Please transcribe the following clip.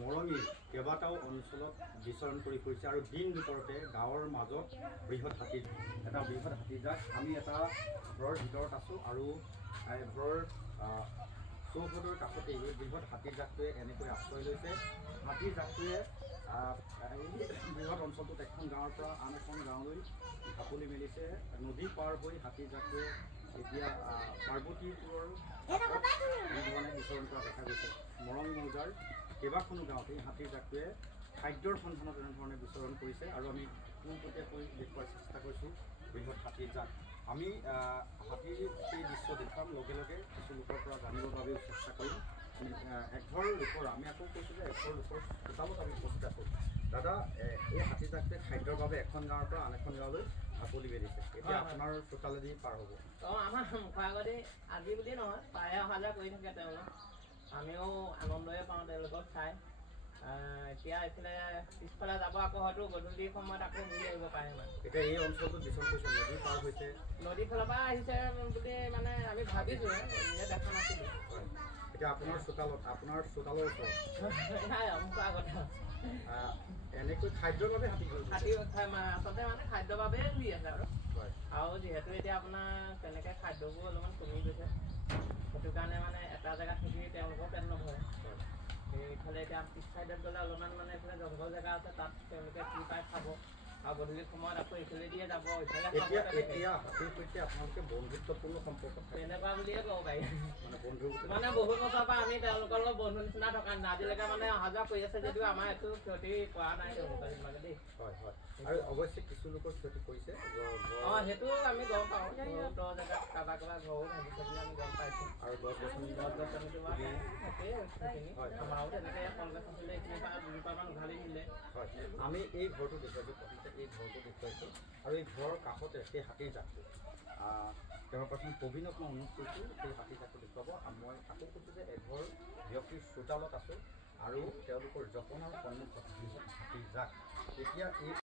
মৰঙী কেইবাটাও অঞ্চলত বিচৰণ কৰি ফুৰিছে আৰু দিন দুপৰতে গাঁৱৰ মাজত বৃহৎ হাতীজাক আমি এটা ঘৰৰ ভিতৰত আছোঁ আৰু ঘৰৰ চৌহদৰ কাষতেই বৃহৎ হাতীজাকটোৱে এনেকৈ আশ্ৰয় লৈছে। হাতীজাকটোৱে বৃহৎ অঞ্চলটোত এখন গাঁৱৰ পৰা আন এখন গাঁৱলৈ ঢাপলি মেলিছে। নদী পাৰ হৈ হাতীজাকটোৱে এতিয়া পাৰ্বতীপুৰৰ এনেধৰণে বিচৰণ কৰা দেখা গৈছে। মৰং মৌজাৰ কেইবাখনো গাঁৱতেই হাতীজাকটোৱে খাদ্যৰ সন্ধানত এনেধৰণে বিচৰণ কৰিছে আৰু আমি পোনপটীয়াকৈ দেখুওৱাৰ চেষ্টা কৰিছোঁ বৃহৎ হাতীজাক। আমি হাতীৰ সেই দৃশ্য দেখুৱাম, লগে লগে কিছু লোকৰ পৰা জানিবৰ বাবেও চেষ্টা কৰিম। এঘৰ লোকৰ আমি আকৌ কৈছোঁ যে এঘৰ লোকৰ চোতালত আমি উপস্থিত আছোঁ। দাদা, এই হাতীজাকটোৱে খাদ্যৰ বাবে এখন গাঁৱৰ পৰা আন এখন গাঁৱলৈ ঢাপলি মেলিছে, এতিয়া আপোনাৰ চোতালেদি পাৰ হ'ব। আমাৰ মুখৰ আগতে আজি বুলি নহয়, প্ৰায়ে অহা যোৱা কৰি থাকে তেওঁলোক। আমিও আনন্দই পাওঁ তেওঁলোকক চাই। এতিয়া এইফালে পিছফালে যাব, আকৌ হয়তো গধূলি সময়ত আকৌ ঘূৰি আহিব পাৰে। মানে এতিয়া এই অঞ্চলটোত বিচৰণ কৰিছে, নদী পাৰ হৈছে, নদীৰ ফালৰ পৰা আহিছে বুলি মানে আমি ভাবিছোঁ, নিজে দেখা নাছিলোঁ। এতিয়া আপোনাৰ চোতালৰ ওচৰত মুখৰ আগতে এনেকৈ খাদ্যৰ বাবে হাতী আচলতে মানে খাদ্যৰ বাবে ঘূৰি আছে আৰু যিহেতু এতিয়া আপোনাৰ তেনেকৈ খাদ্যবোৰ অলপমান কমি গৈছে, সেইটো কাৰণে মানে এটা জেগাত থাকি তেওঁলোকৰ পেট নভৰে। এইফালে এতিয়া পিছ চাইডত গ'লে অলপমান মানে এইফালে জংঘল জেগা আছে, তাত তেওঁলোকে কি পাই খাব আৰু গধূলি সময়ত আকৌ ইফালে দিয়ে যাব, ইফালে এতিয়া হাতীৰ সৈতে আপোনালোকে বন্ধুত্বপূৰ্ণ সম্পৰ্ক তেনেকুৱা বুলিয়ে ক'ব পাৰি। মানে বহুত বছৰৰ পৰা আমি তেওঁলোকৰ লগত বন্ধু নিচিনা থকা নাই, আজিলৈকে মানে অহা যোৱা কৰি আছে যদিও আমাৰ একো ক্ষতি কৰা নাই তেওঁলোকৰ সেইবিলাকে দেই। হয় হয়, আৰু অৱশ্যে কিছু লোকৰ ক্ষতি কৰিছে। সেইটো আমি গম পাওঁ, বহুতৰ জেগাত কাৰোবাৰ ঘৰো ভাঙিছে বুলি আমি গম পাইছোঁ। আৰু গছ গছনিটো আমাৰো তেনেকৈ কলগছ আছিলে, এইখিনিৰ পৰা 2 উঘালি দিলে। হয়, আমি এই ঘৰটো দেখুৱাইছোঁ, প্ৰথমতে এই ঘৰটো দেখুৱাইছোঁ আৰু এই ঘৰৰ কাষতে সেই হাতীজাকটো তেওঁৰ প্ৰথম প্ৰবীণক মই অনুৰোধ কৰিছোঁ সেই হাতীজাকটো দেখুৱাব। মই আকৌ কৈছোঁ যে এঘৰ ব্যক্তিৰ চোতালত আছোঁ আৰু তেওঁলোকৰ জপনাৰ সন্মুখত বৃহৎ হাতীজাক। এতিয়া এই